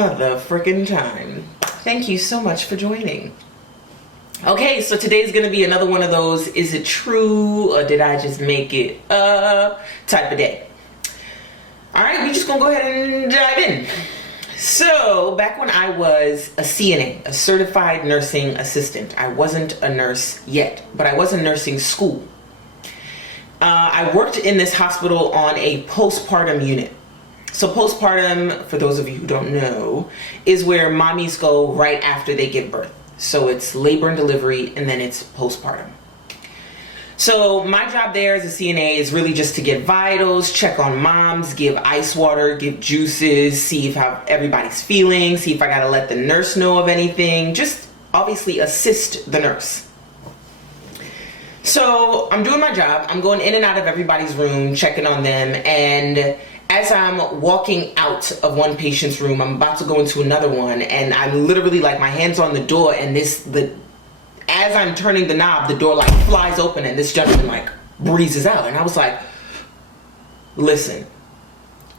mother-frickin' time. Thank you so much for joining. Okay, so today's gonna be another one of those is it true or did I just make it up type of day. Alright, we just gonna go ahead and dive in. So back when I was a CNA, a certified nursing assistant, I wasn't a nurse yet, but I was in nursing school. I worked in this hospital on a postpartum unit. So postpartum, for those of you who don't know, is where mommies go right after they give birth. So it's labor and delivery, and then it's postpartum. So my job there as a CNA is really just to get vitals, check on moms, give ice water, give juices, see if how everybody's feeling, see if I gotta let the nurse know of anything, just obviously assist the nurse. So I'm doing my job, I'm going in and out of everybody's room, checking on them, and as I'm walking out of one patient's room, I'm about to go into another one, and I'm literally like my hands on the door, and as I'm turning the knob, the door like flies open, and this gentleman like breezes out, and I was like, listen,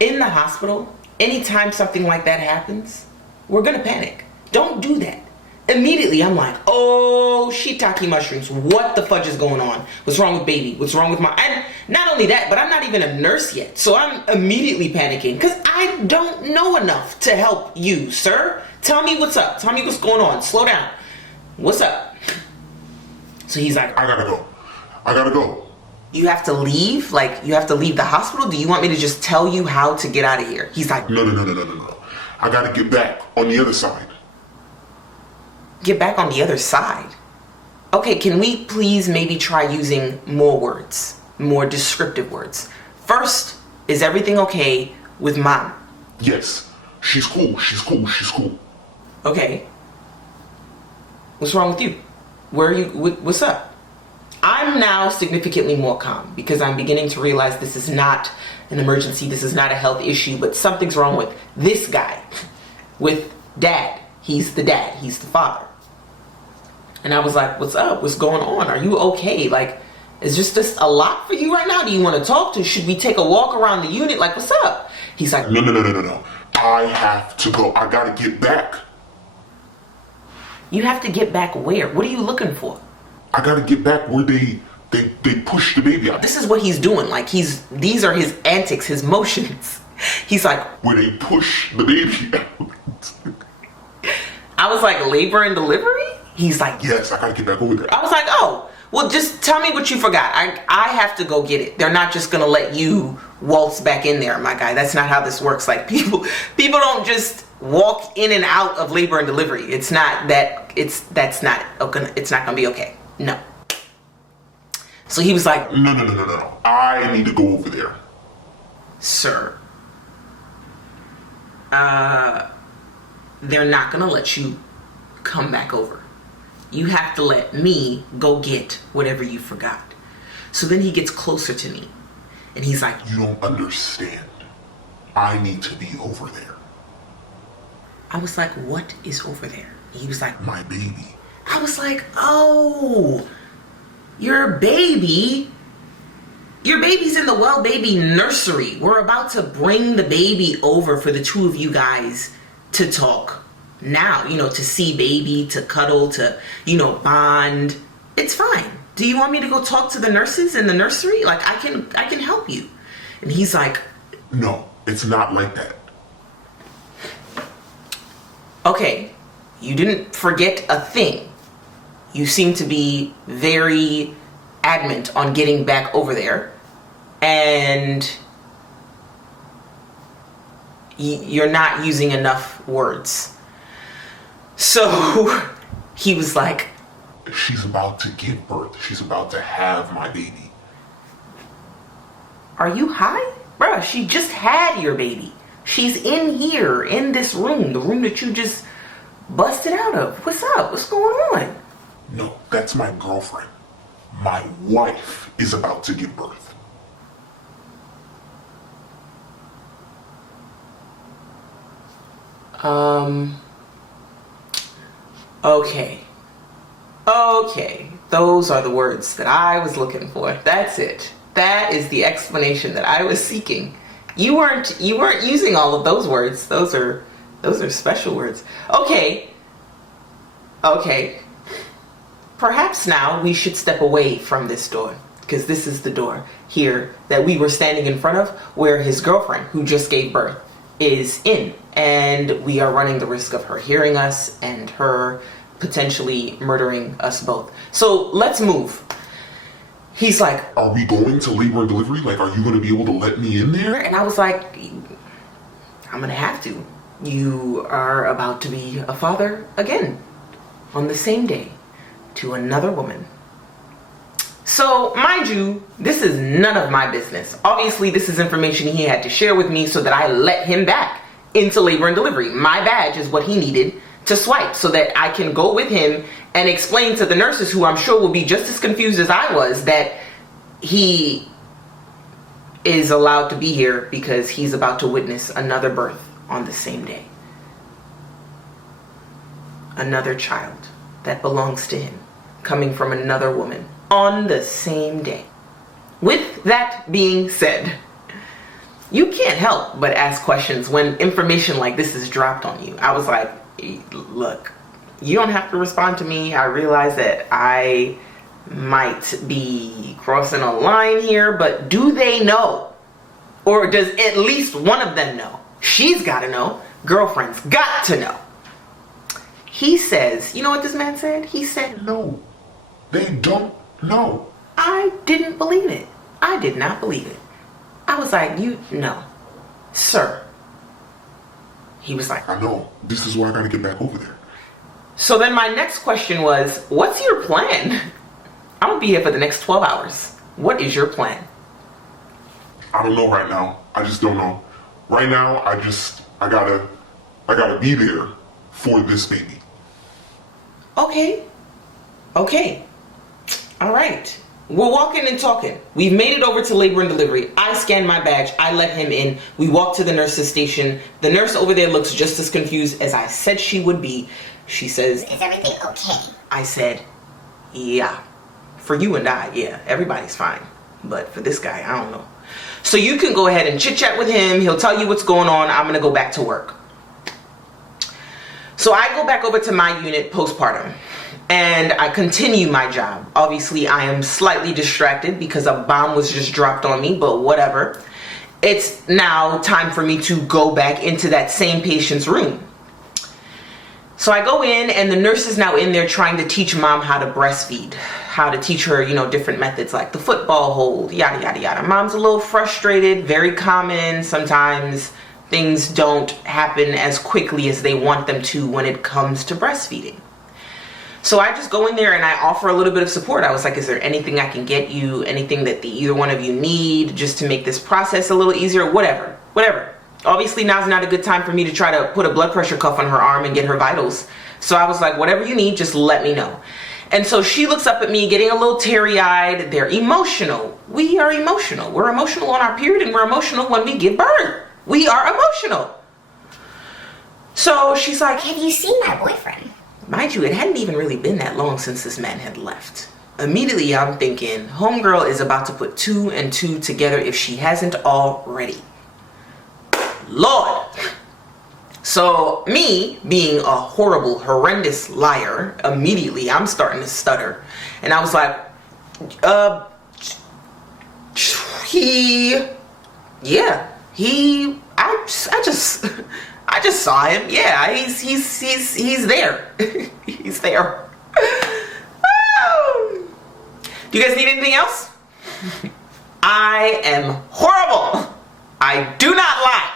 in the hospital, anytime something like that happens, we're gonna panic. Don't do that. Immediately, I'm like, oh, shiitake mushrooms. What the fudge is going on? What's wrong with baby? What's wrong with and not only that, but I'm not even a nurse yet. So I'm immediately panicking because I don't know enough to help you, sir. Tell me what's up. Tell me what's going on. Slow down. What's up? So he's like, I gotta go. I gotta go. You have to leave? Like, you have to leave the hospital? Do you want me to just tell you how to get out of here? He's like, No. I gotta get back on the other side. Get back on the other side? Okay, can we please maybe try using more words, more descriptive words? First, is everything okay with mom? Yes, she's cool. Okay. What's wrong with you? Where are you? What's up? I'm now significantly more calm because I'm beginning to realize this is not an emergency. This is not a health issue, but something's wrong with this guy, with dad. He's the dad. He's the father. And I was like, what's up? What's going on? Are you okay? Like, is this a lot for you right now? Do you want to talk to? Should we take a walk around the unit? Like, what's up? He's like, No. I have to go. I gotta get back. You have to get back where? What are you looking for? I gotta get back where they push the baby out. This is what he's doing. Like, these are his antics, his motions. He's like, where they push the baby out. I was like, labor and delivery? He's like, yes, I gotta get back over there. I was like, oh, well, just tell me what you forgot. I have to go get it. They're not just gonna let you waltz back in there, my guy. That's not how this works. Like, people don't just walk in and out of labor and delivery. It's not that. It's not gonna be okay. No. So he was like, No. I need to go over there. Sir, they're not gonna let you come back over. You have to let me go get whatever you forgot. So then he gets closer to me and he's like, you don't understand. I need to be over there. I was like, what is over there? He was like, my baby. I was like, oh, your baby? Your baby's in the Well Baby nursery. We're about to bring the baby over for the two of you guys to talk now, to see baby, to cuddle, to, bond. It's fine. Do you want me to go talk to the nurses in the nursery? Like, I can help you. And he's like, no, it's not like that. Okay, you didn't forget a thing. You seem to be very adamant on getting back over there, and you're not using enough words. So he was like, she's about to give birth. She's about to have my baby. Are you high? Bruh, she just had your baby. She's in here, in this room, the room that you just busted out of. What's up? What's going on? No, that's my girlfriend. My wife is about to give birth. Okay. Those are the words that I was looking for. That's it. That is the explanation that I was seeking. You weren't using all of those words. Those are Those are special words. Okay. Perhaps now we should step away from this door, because this is the door here that we were standing in front of where his girlfriend, who just gave birth, is in. And we are running the risk of her hearing us and her potentially murdering us both. So let's move. He's like, are we going to labor and delivery? Like, are you going to be able to let me in there? and I was like, I'm going to have to. You are about to be a father again on the same day to another woman. So, mind you, this is none of my business. Obviously, this is information he had to share with me so that I let him back into labor and delivery. My badge is what he needed to swipe so that I can go with him and explain to the nurses, who I'm sure will be just as confused as I was, that he is allowed to be here because he's about to witness another birth on the same day. Another child that belongs to him, coming from another woman on the same day. With that being said, you can't help but ask questions when information like this is dropped on you. I was like, look, you don't have to respond to me. I realize that I might be crossing a line here, but do they know? Or does at least one of them know? She's got to know. Girlfriend's got to know. He says, you know what this man said? He said, no, they don't know. I didn't believe it. I did not believe it. I was like, no, sir. He was like, I know. This is why I got to get back over there. So then my next question was, what's your plan? I'm going to be here for the next 12 hours. What is your plan? I don't know right now. I just don't know. Right now, I gotta be there for this baby. Okay. All right. We're walking and talking. We've made it over to labor and delivery. I scan my badge. I let him in. We walk to the nurse's station. The nurse over there looks just as confused as I said she would be. She says, is everything okay? I said, yeah. For you and I, yeah, everybody's fine. But for this guy, I don't know. So you can go ahead and chit chat with him. He'll tell you what's going on. I'm going to go back to work. So I go back over to my unit postpartum and I continue my job. Obviously, I am slightly distracted because a bomb was just dropped on me, but whatever. It's now time for me to go back into that same patient's room. So I go in and the nurse is now in there trying to teach mom how to breastfeed, how to teach her, different methods like the football hold, yada, yada, yada. Mom's a little frustrated, very common. Sometimes things don't happen as quickly as they want them to when it comes to breastfeeding. So I just go in there and I offer a little bit of support. I was like, is there anything I can get you? Anything that either one of you need just to make this process a little easier? Whatever. Obviously, now's not a good time for me to try to put a blood pressure cuff on her arm and get her vitals. So I was like, whatever you need, just let me know. And so she looks up at me, getting a little teary-eyed. They're emotional. We are emotional. We're emotional on our period, and we're emotional when we give birth. We are emotional. So she's like, Have you seen my boyfriend? mind you, it hadn't even really been that long since this man had left. Immediately, I'm thinking, homegirl is about to put 2 and 2 together if she hasn't already. Lord. So me being a horrible, horrendous liar, immediately I'm starting to stutter. And I was like, I just saw him. Yeah, he's there. He's there. Do you guys need anything else? I am horrible. I do not lie.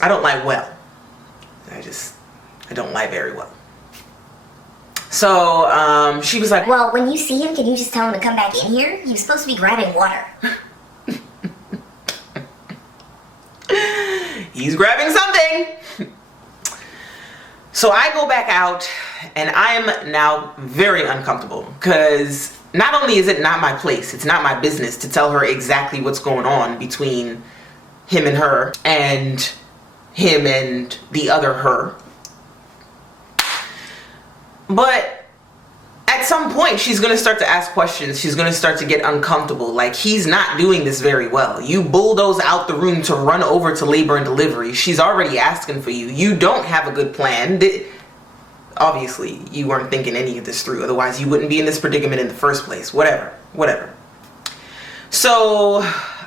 I don't lie well. I don't lie very well. So she was like, Well, when you see him, can you just tell him to come back in here? He was supposed to be grabbing water. he's grabbing something. So I go back out and I am now very uncomfortable because not only is it not my place, it's not my business to tell her exactly what's going on between him and her and him and the other her. But at some point, she's going to start to ask questions. She's going to start to get uncomfortable. Like, he's not doing this very well. You bulldoze out the room to run over to labor and delivery. She's already asking for you. You don't have a good plan. Obviously, you weren't thinking any of this through. Otherwise, you wouldn't be in this predicament in the first place. Whatever. So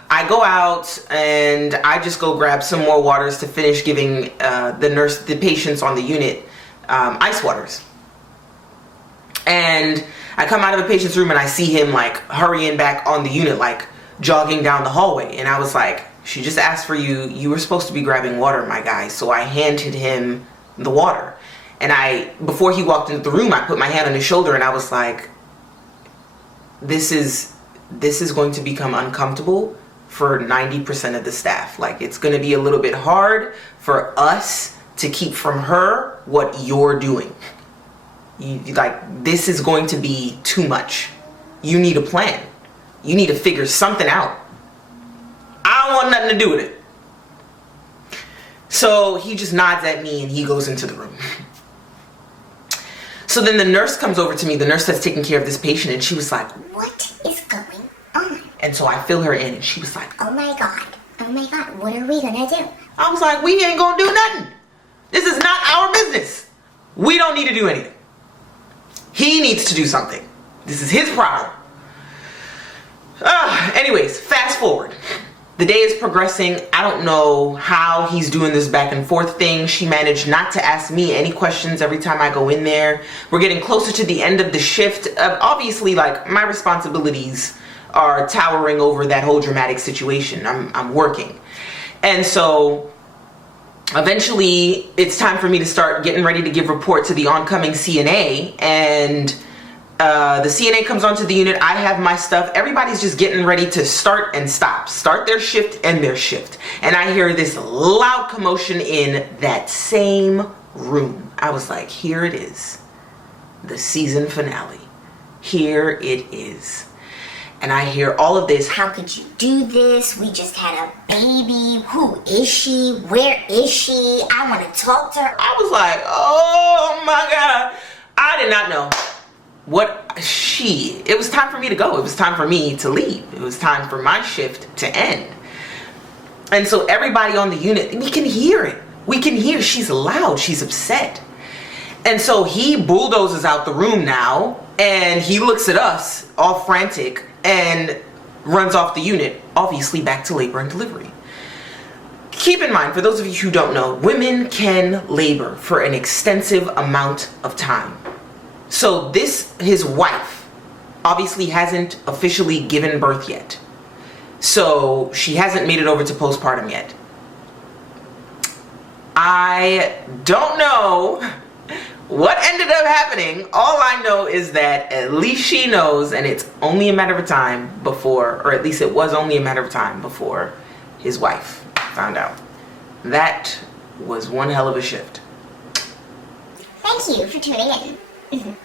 I go out and I just go grab some more waters to finish giving the patients on the unit ice waters. And I come out of a patient's room and I see him like hurrying back on the unit, like jogging down the hallway. And I was like, she just asked for you. You were supposed to be grabbing water, my guy. So I handed him the water. And before he walked into the room, I put my hand on his shoulder and I was like, this is going to become uncomfortable for 90% of the staff. Like, it's going to be a little bit hard for us to keep from her what you're doing. This is going to be too much. You need a plan. You need to figure something out. I don't want nothing to do with it. So he just nods at me and he goes into the room. So then the nurse comes over to me, the nurse that's taking care of this patient, and she was like, what is going on? And so I fill her in and she was like, oh my god, what are we gonna do? I was like, we ain't gonna do nothing. This is not our business. We don't need to do anything. He needs to do something. This is his problem. Anyways, fast forward. The day is progressing. I don't know how he's doing this back and forth thing. She managed not to ask me any questions every time I go in there. We're getting closer to the end of the shift. Obviously, like, my responsibilities are towering over that whole dramatic situation. I'm working. And so eventually it's time for me to start getting ready to give report to the oncoming CNA, and the CNA comes onto the unit. I have my stuff. Everybody's just getting ready to start and start their shift and their shift. And I hear this loud commotion in that same room. I was like, here it is. The season finale. Here it is. And I hear all of this. How could you do this? We just had a baby. Who is she? Where is she? I want to talk to her. I was like, oh my God. I did not know it was time for me to go. It was time for me to leave. It was time for my shift to end. And so everybody on the unit, we can hear it. We can hear she's loud. She's upset. And so he bulldozes out the room now, and he looks at us all frantic and runs off the unit, obviously back to labor and delivery. Keep in mind, for those of you who don't know, women can labor for an extensive amount of time. So his wife, obviously hasn't officially given birth yet. So she hasn't made it over to postpartum yet. I don't know what ended up happening. All I know is that at least she knows, and it's only a matter of time before, or at least it was only a matter of time before his wife found out. That was one hell of a shift. Thank you for tuning in.